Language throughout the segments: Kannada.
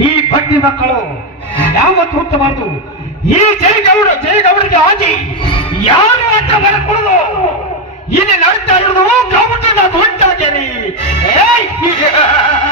ಈ ಬಡ್ಡಿ ಮಕ್ಕಳು ಯಾವತ್ತು ಹುಟ್ಟಬಾರದು ಈ ಜಯಗೌಡ, ಜಯಗೌಡರಿಗೆ ಆಗಿ ಯಾರು ಅಂತ ಬರಕೂಡದು ಇಲ್ಲಿ ನಡೀತಾ ಇರೋದು ಗೌಡನ ಹೊಂಟಾಗೇರಿ ಆಸವಡ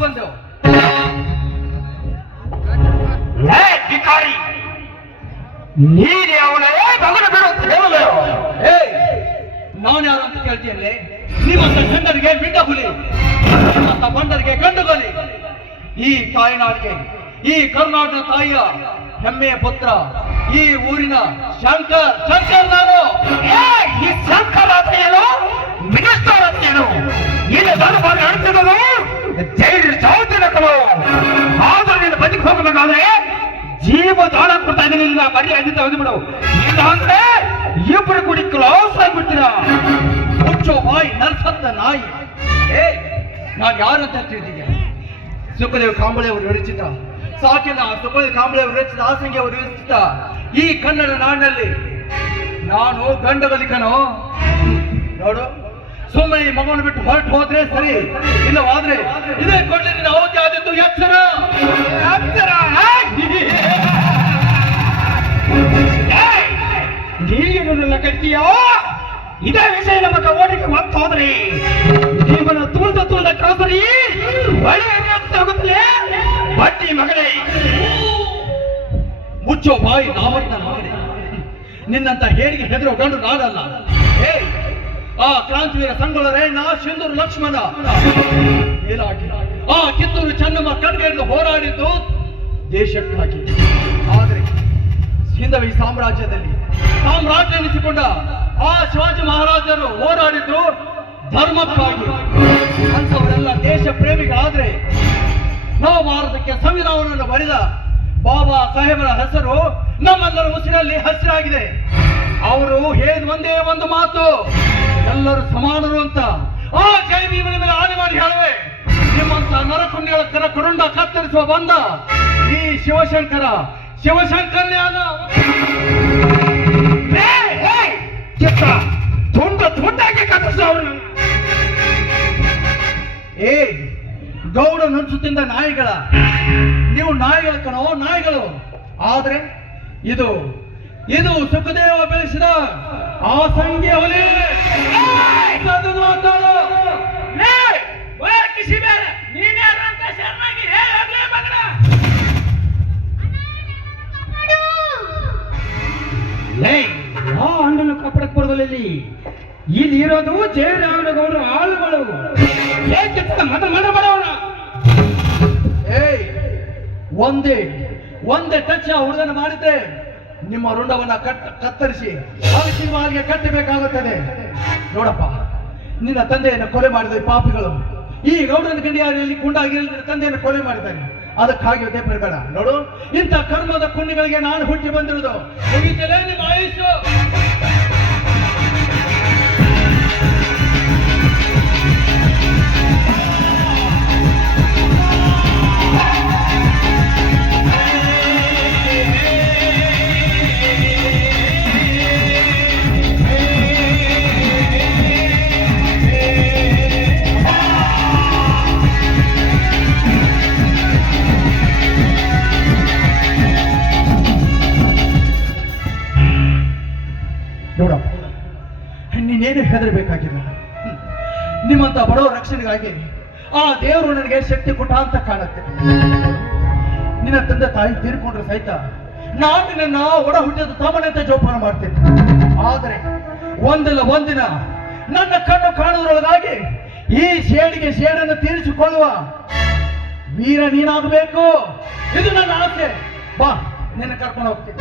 ಬಿಡ್ಲಿ ಆ ಮಗು ಬಂದು ಲೇ ಭಿಕಾರಿ ನೀನೇ ಅವನೇ ಮಗನ ಬಿಡು ಏಯ್ ನಾನು ಯಾರು ಅಂತ ಕೇಳ್ತೀಯಲ್ಲೇ ನಿಮ್ಮಂತ ಗಂಡರಿಗೆ ಬಿಡ್ಡ ಹುಲಿ ನಿಮ್ಮಂತ ಬಂಡರಿಗೆ ಗಂಡು ಬಲಿ ಈ ತಾಯಿನಾಡಿಗೆ ಈ ಕರ್ನಾಟಕ ತಾಯಿಯ ಹೆಮ್ಮೆಯ ಪುತ್ರ ಈ ಊರಿನ ಶಂಕರ್ ಶಂಕರ್ ನಾನು. ಈ ಶಂಕರ್ ಅಂತ ಏನು ಮಿನಿಸ್ಟರ್ ಅಂತ ಏನು ಇಲ್ಲಿ ದರ್ಬಾರ್ ನಡೆಸಿದರು ಜೈಲು ಚೌತಿನಕಲು ಆದ್ರೆ ನೀನು ಬದುಕಿ ಹೋಗಬೇಕಾದ್ರೆ ಜೀವ ದಾನ ಕೊಡ್ತಾ ಇದ್ದೀನಿ ಮರಿ ಅದಿದ್ದ ಹೋಗಿಬಿಡು ಇಲ್ಲ ಅಂದ್ರೆ ಇಬ್ಬರು ಕೂಡಿ ಕ್ಲೋಸ್ ಆಗ್ಬಿಡ್ತೀರಾ ಮುಚ್ಚೋ ಬಾಯಿ ನರ್ಸತ್ತ ನಾಯಿ. ಏ, ನಾನು ಯಾರು ಅಂತ ತಿಳಿದೀಗ ಸುಖದೇವ್ ಕಾಂಬಳೆ ಅವರು ವಿರಚಿತ ಸಾಕಿನ ಸುಖದೇವ್ ಕಾಂಬಳೆ ಅವರು ವಿರಚಿತ ಆಸಂಗಿ ಅವರು ವಿರಚಿತ ಈ ಕನ್ನಡ ನಾಡಿನಲ್ಲಿ ನಾನು ಗಂಡಗಲಿಕನು ನೋಡು ಸುಮ್ಮನೆ ಈ ಮಗವನ್ನು ಬಿಟ್ಟು ಹೊರಟು ಹೋದ್ರೆ ಸರಿ? ಇಲ್ಲವಾದ್ರೆ ಇದೇ ಕೊಡ್ಲಿ ನಿನ್ನ ಅವಧಿ ಆದಿತ್ತು ಎಚ್ಚರ? ಎತ್ತರ, ಏಯ್! ಕಟ್ಟಿಯೋ ಇದೇ ವಿಷಯ ನಮ್ಮ ಓಡಿಗೆ ಒತ್ತು ಹೋದ್ರಿ ಜೀವನ ತುಂಡ ತುಂಡ ಕಾಸರಿ ಬಳಿ ಹೋಗುತ್ತಲೇ ಬಟ್ಟಿ ಮಗಳೇ. ಮುಚ್ಚೋ ಬಾಯಿ ಮಗನೇ ನಿನ್ನಂತ ಹೇಳಿಗೆ ಹೆದರು ಗಂಡು ನಾನಲ್ಲ ಏ ಆ ಕ್ರಾಂತಿವೀರ ಸಂಗೊಳ್ಳ ನಾ ಸಿಂಧೂರು ಲಕ್ಷ್ಮಣ. ಆ ಕಿತ್ತೂರು ಚೆನ್ನಮ್ಮ ಕಣ್ಗೆಂದು ಹೋರಾಡಿದ್ದು ದೇಶಕ್ಕಾಗಿ. ಆದರೆ ಹಿಂದವಿ ಸಾಮ್ರಾಜ್ಯದಲ್ಲಿ ಸಾಮ್ರಾಜ್ಯ ಎನಿಸಿಕೊಂಡ ಆ ಶಿವಾಜಿ ಮಹಾರಾಜರು ಹೋರಾಡಿದ್ದು ಧರ್ಮಕ್ಕಾಗಿ. ಅಂತವರೆಲ್ಲ ದೇಶ ಪ್ರೇಮಿಗಳಾದ್ರೆ ನಾವು ಭಾರತಕ್ಕೆ ಸಂವಿಧಾನವನ್ನು ಬರೆದ ಬಾಬಾ ಸಾಹೇಬರ ಹೆಸರು ನಮ್ಮೆಲ್ಲರ ಉಸಿರಲ್ಲಿ ಹಸಿರಾಗಿದೆ. ಅವರು ಹೇಳಿದ ಒಂದೇ ಒಂದು ಮಾತು ಎಲ್ಲರೂ ಸಮಾನರು ಅಂತ ಆ ಜೈ ಭೀಮನ ಮೇಲೆ ಆನೆ ಮಾಡಿ ಹೇಳುವೆ. ನಿಮ್ಮಂತ ನರಕುಂಡಿಗಳ ಕರ ಕರುಂಡ ಕತ್ತರಿಸುವ ಬಂದ ಈ ಶಿವಶಂಕರ. ಶಿವಶಂಕರ್ಯಾನ ಏ ಗೌಡ ನುಡಿಸುತ್ತಿದ್ದ ನಾಯಿಗಳ. ನೀವು ನಾಯಿಗಳ ಕಣೋ, ನಾಯಿಗಳು. ಆದ್ರೆ ಇದು ಇದು ಸುಖದೇವ ಬೆಳೆಸಿದ ಆ ಸಂಖ್ಯೆ ಹೊಲೆ ಹಣ್ಣನ್ನು ಕಪ್ಪಡಪುರದಲ್ಲಿ ಇಲ್ಲಿ? ಇರೋದು ಜಯರಾಮನಗೌಡರ ಆಳುಗಳು ಮತ ಮನ ಬಡವನ. ಏಯ್, ಒಂದೇ ಒಂದೇ ಟಚ್ ಹುಡುಗನ ಮಾಡಿದ್ರೆ ನಿಮ್ಮ ರುಂಡವನ್ನ ಕಟ್ ಕತ್ತರಿಸಿ ಹಾಗೆ ಕಟ್ಟಬೇಕಾಗುತ್ತದೆ. ನೋಡಪ್ಪ, ನಿನ್ನ ತಂದೆಯನ್ನು ಕೊಲೆ ಮಾಡಿದ ಪಾಪಿಗಳು ಈ ಗೌಡನ ಗಡಿಯಾರಿಯಲ್ಲಿ ಗುಂಡಾಗಿ ನಿನ್ನ ತಂದೆಯನ್ನು ಕೊಲೆ ಮಾಡಿದ್ದಾನೆ ಅದಕ್ಕಾಗಿ ಅದೇ ಪ್ರಕಾರ ನೋಡು, ಇಂಥ ಕರ್ಮದ ಪುಣ್ಯಗಳಿಗೆ ನಾನು ಹುಟ್ಟಿ ಬಂದಿರುವುದು. ನಿಮ್ಮ ಆಯುಷ್ಯು ನೀನೇನು ಹೆದರಬೇಕಾಗಿಲ್ಲ. ನಿಮ್ಮಂತ ಬಡವ ರಕ್ಷಣೆಗಾಗಿ ಆ ದೇವರು ನನಗೆ ಶಕ್ತಿ ಕೊಟ್ಟ ಅಂತ ಕಾಣುತ್ತೆ. ನಿನ್ನ ತಂದೆ ತಾಯಿ ತೀರ್ಕೊಂಡ್ರೆ ಸಹಿತ ನಾನು ನಿನ್ನ ಒಡ ಹುಟ್ಟಿದ ತಮ್ಮನೆ ಜೋಪಾನ ಮಾಡ್ತೇನೆ. ಆದರೆ ಒಂದಲ್ಲ ಒಂದಿನ ನನ್ನ ಕಣ್ಣು ಕಾಣುವುದರೊಳಗಾಗಿ ಈ ಶೇಡಿಗೆ ಶೇಡನ್ನು ತೀರಿಸಿಕೊಳ್ಳುವ ವೀರ ನೀನಾಗಬೇಕು. ಇದು ನನ್ನ ಆಸೆ. ಬಾ, ನಿನ್ನ ಕರ್ಕೊಂಡು ಹೋಗ್ತೀನಿ.